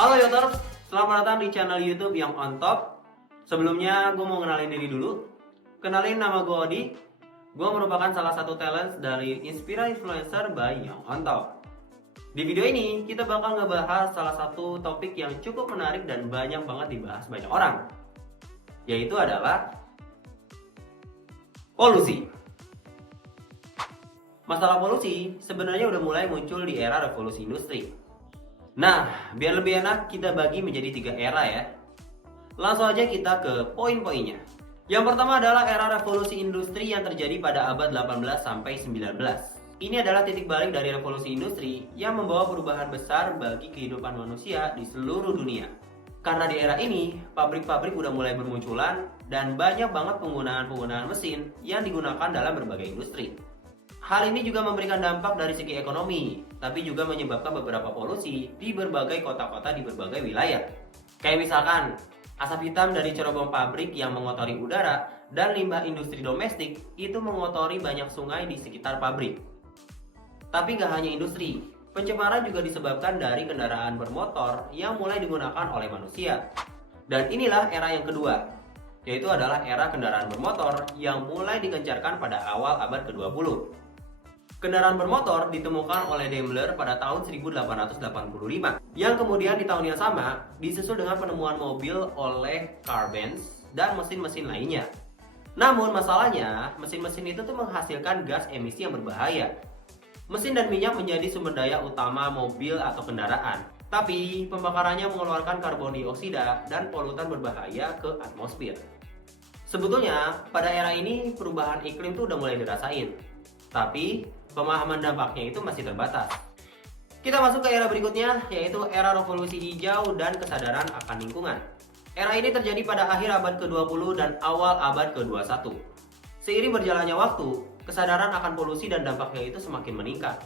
Halo Yoters, selamat datang di channel YouTube yang on top. Sebelumnya gue mau kenalin diri dulu. Kenalin, nama gue Odi. Gue merupakan salah satu talent dari Inspira Influencer by Yang On Top. Di video ini kita bakal ngebahas salah satu topik yang cukup menarik dan banyak banget dibahas banyak orang, yaitu adalah polusi. Masalah polusi sebenarnya udah mulai muncul di era revolusi industri. Nah, biar lebih enak kita bagi menjadi 3 era ya. Langsung aja kita ke poin-poinnya. Yang pertama adalah era revolusi industri yang terjadi pada abad 18 sampai 19. Ini adalah titik balik dari revolusi industri yang membawa perubahan besar bagi kehidupan manusia di seluruh dunia. Karena di era ini, pabrik-pabrik udah mulai bermunculan dan banyak banget penggunaan mesin yang digunakan dalam berbagai industri. Hal ini juga memberikan dampak dari segi ekonomi, tapi juga menyebabkan beberapa polusi di berbagai kota-kota di berbagai wilayah. Kayak misalkan, asap hitam dari cerobong pabrik yang mengotori udara dan limbah industri domestik itu mengotori banyak sungai di sekitar pabrik. Tapi gak hanya industri, pencemaran juga disebabkan dari kendaraan bermotor yang mulai digunakan oleh manusia. Dan inilah era yang kedua, yaitu adalah era kendaraan bermotor yang mulai digencarkan pada awal abad ke-20. Kendaraan bermotor ditemukan oleh Daimler pada tahun 1885, yang kemudian di tahun yang sama disusul dengan penemuan mobil oleh Carl-Benz dan mesin-mesin lainnya. Namun masalahnya, mesin-mesin itu tuh menghasilkan gas emisi yang berbahaya. Mesin dan minyak menjadi sumber daya utama mobil atau kendaraan, tapi pembakarannya mengeluarkan karbon dioksida dan polutan berbahaya ke atmosfer. Sebetulnya pada era ini perubahan iklim tuh udah mulai dirasain, tapi pemahaman dampaknya itu masih terbatas. Kita masuk ke era berikutnya, yaitu era revolusi hijau dan kesadaran akan lingkungan. Era ini terjadi pada akhir abad ke-20 dan awal abad ke-21. Seiring berjalannya waktu, kesadaran akan polusi dan dampaknya itu semakin meningkat.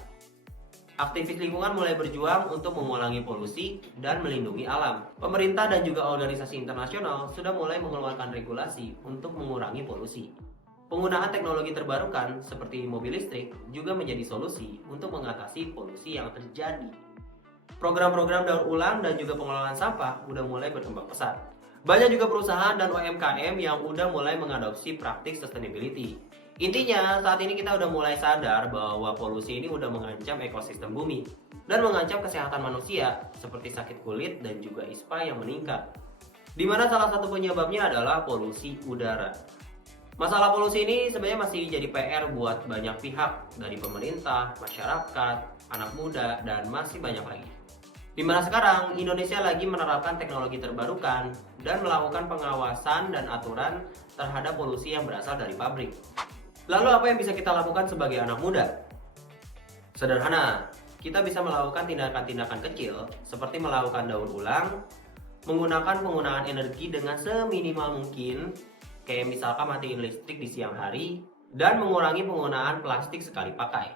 Aktivis lingkungan mulai berjuang untuk mengurangi polusi dan melindungi alam. Pemerintah dan juga organisasi internasional sudah mulai mengeluarkan regulasi untuk mengurangi polusi. Penggunaan teknologi terbarukan seperti mobil listrik juga menjadi solusi untuk mengatasi polusi yang terjadi. Program-program daur ulang dan juga pengelolaan sampah udah mulai berkembang pesat. Banyak juga perusahaan dan UMKM yang udah mulai mengadopsi praktik sustainability. Intinya, saat ini kita udah mulai sadar bahwa polusi ini udah mengancam ekosistem bumi dan mengancam kesehatan manusia seperti sakit kulit dan juga ispa yang meningkat. Di mana salah satu penyebabnya adalah polusi udara. Masalah polusi ini sebenarnya masih jadi PR buat banyak pihak, dari pemerintah, masyarakat, anak muda, dan masih banyak lagi. Dimana sekarang Indonesia lagi menerapkan teknologi terbarukan dan melakukan pengawasan dan aturan terhadap polusi yang berasal dari pabrik. Lalu apa yang bisa kita lakukan sebagai anak muda? Sederhana, kita bisa melakukan tindakan-tindakan kecil seperti melakukan daur ulang, menggunakan penggunaan energi dengan seminimal mungkin, kayak misalkan matiin listrik di siang hari, dan mengurangi penggunaan plastik sekali pakai.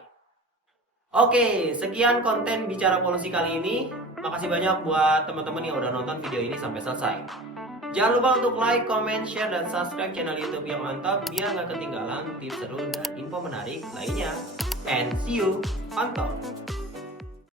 Oke, sekian konten bicara polusi kali ini. Makasih banyak buat teman-teman yang udah nonton video ini sampai selesai. Jangan lupa untuk like, comment, share, dan subscribe channel YouTube yang mantap biar nggak ketinggalan tips seru dan info menarik lainnya. And see you on top!